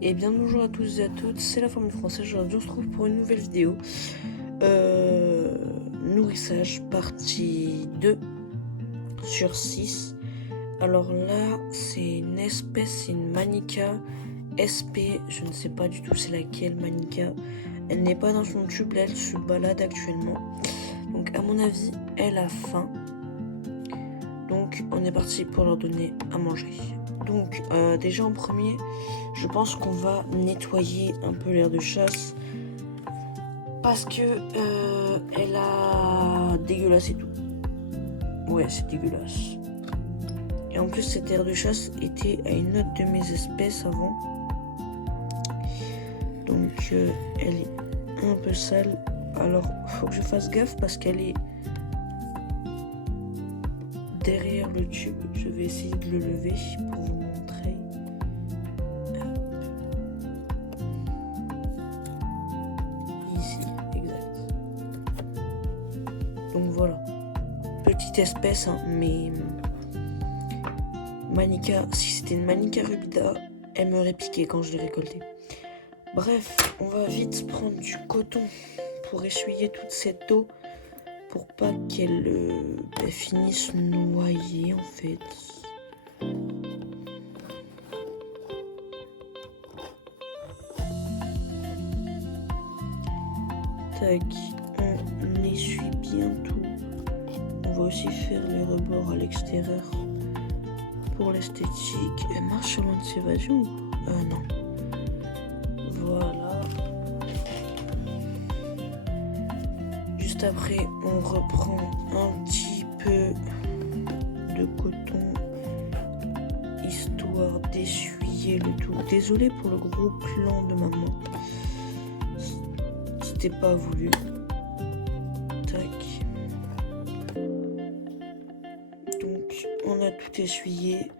Et bien bonjour à tous et à toutes, c'est la Formule Française. Aujourd'hui on se retrouve pour une nouvelle vidéo. Nourrissage partie 2 sur 6. Alors là c'est une espèce, c'est une Manica SP. Je ne sais pas du tout c'est laquelle Manica. Elle n'est pas dans son tube, là elle se balade actuellement. Donc à mon avis elle a faim. Donc on est parti pour leur donner à manger. Donc déjà en premier, je pense qu'on va nettoyer un peu l'aire de chasse parce que elle a dégueulassé tout. Ouais, c'est dégueulasse. Et en plus cette aire de chasse était à une autre de mes espèces avant. Donc elle est un peu sale. Alors faut que je fasse gaffe parce qu'elle est derrière le tube. Je vais essayer de le lever pour vous montrer. Ici, exact. Donc voilà. Petite espèce, hein, mais Manica, si c'était une Manica rubida, elle m'aurait piqué quand je l'ai récoltée. Bref, on va vite prendre du coton pour essuyer toute cette eau pour pas qu'elle finisse noyée en fait. Tac, on essuie bien tout. On va aussi faire les rebords à l'extérieur pour l'esthétique. Elle marche sur l'anti-évasion? Non. Voilà. Juste après, on reprend un petit peu de coton histoire d'essuyer le tout. Désolé pour le gros plan de maman. C'était pas voulu. Tac. Donc, on a tout essuyé.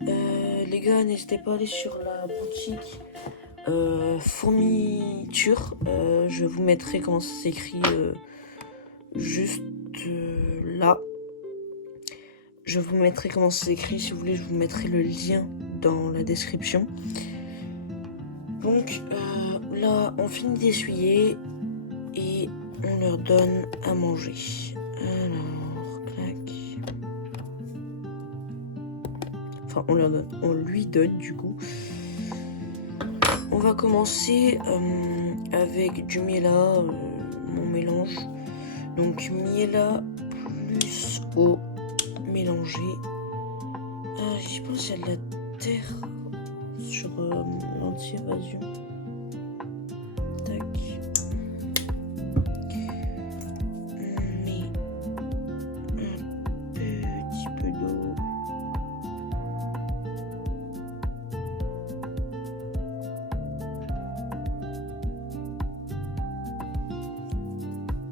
Les gars, n'hésitez pas à aller sur la boutique Fourniture. Je vous mettrai comment ça s'écrit juste là. Je vous mettrai comment ça s'écrit. Si vous voulez, je vous mettrai le lien dans la description. Donc là, on finit d'essuyer et on leur donne à manger. Alors, clac. Enfin, on lui donne du coup. On va commencer avec du miela, mon mélange. Donc miela plus eau mélangée. Je pense qu'il y a de la terre sur l'anti-évasion. Tac. On met un petit peu d'eau.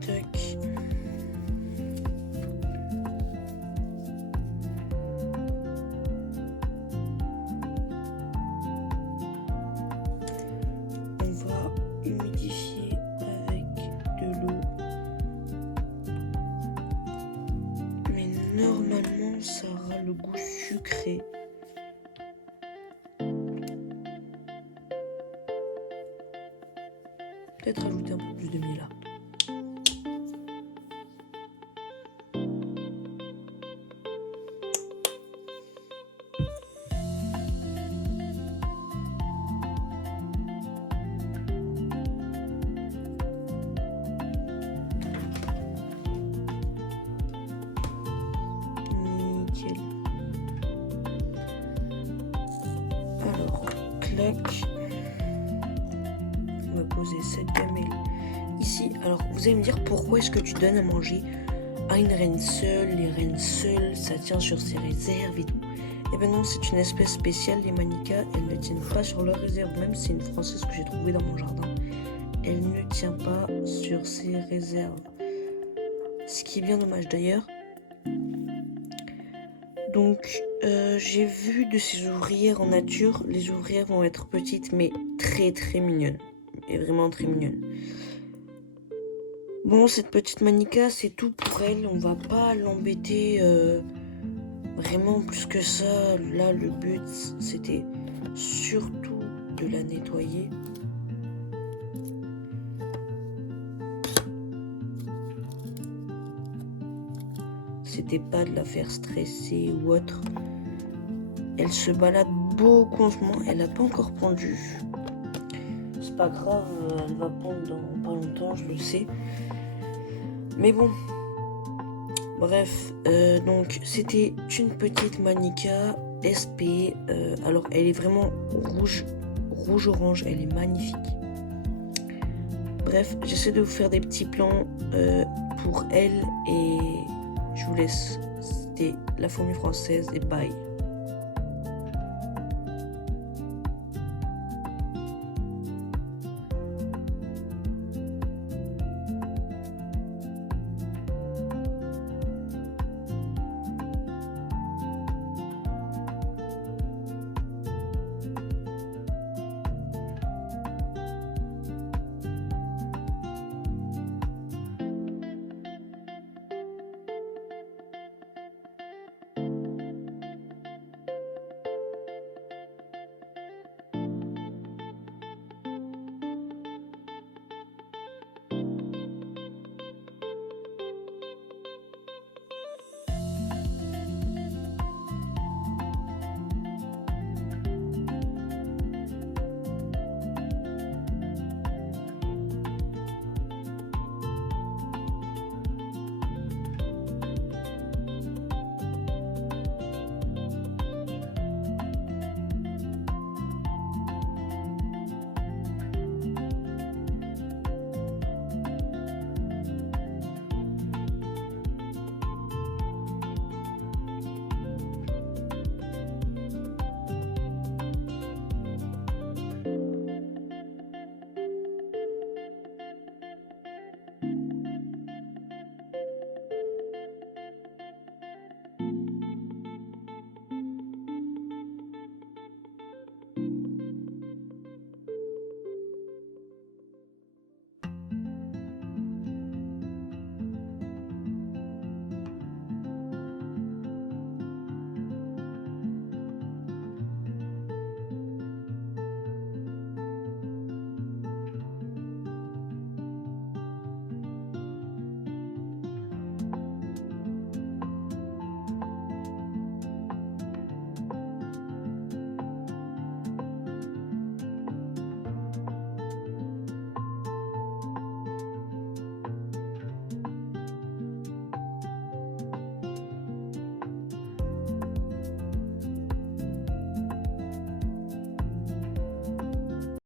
Tac. On va humidifier avec de l'eau. Mais normalement, ça aura le goût sucré. Peut-être ajouter un peu plus de miel là. Nickel. Alors, clac. On va poser cette gamelle ici. Alors, vous allez me dire pourquoi est-ce que tu donnes à manger à une reine seule? Les reines seules, ça tient sur ses réserves et tout. Eh ben non, c'est une espèce spéciale, les Manica. Elles ne tiennent pas sur leurs réserves. Même si c'est une française que j'ai trouvée dans mon jardin, elle ne tient pas sur ses réserves. Ce qui est bien dommage d'ailleurs. Donc, j'ai vu de ces ouvrières en nature. Les ouvrières vont être petites, mais très très mignonnes. Et vraiment très mignonne. Bon, cette petite Manica, c'est tout pour elle. On va pas l'embêter vraiment plus que ça. Là, le but, c'était surtout de de la nettoyer. C'était pas de la faire stresser ou autre. Elle se balade beaucoup en ce moment. Elle n'a pas encore pondu. C'est pas grave, elle va pondre dans pas longtemps, je le sais. Mais bon. Bref, donc c'était une petite Manica SP. Alors elle est vraiment rouge-orange. Elle est magnifique. Bref, j'essaie de vous faire des petits plans pour elle et je vous laisse. C'était la fourmi française et bye.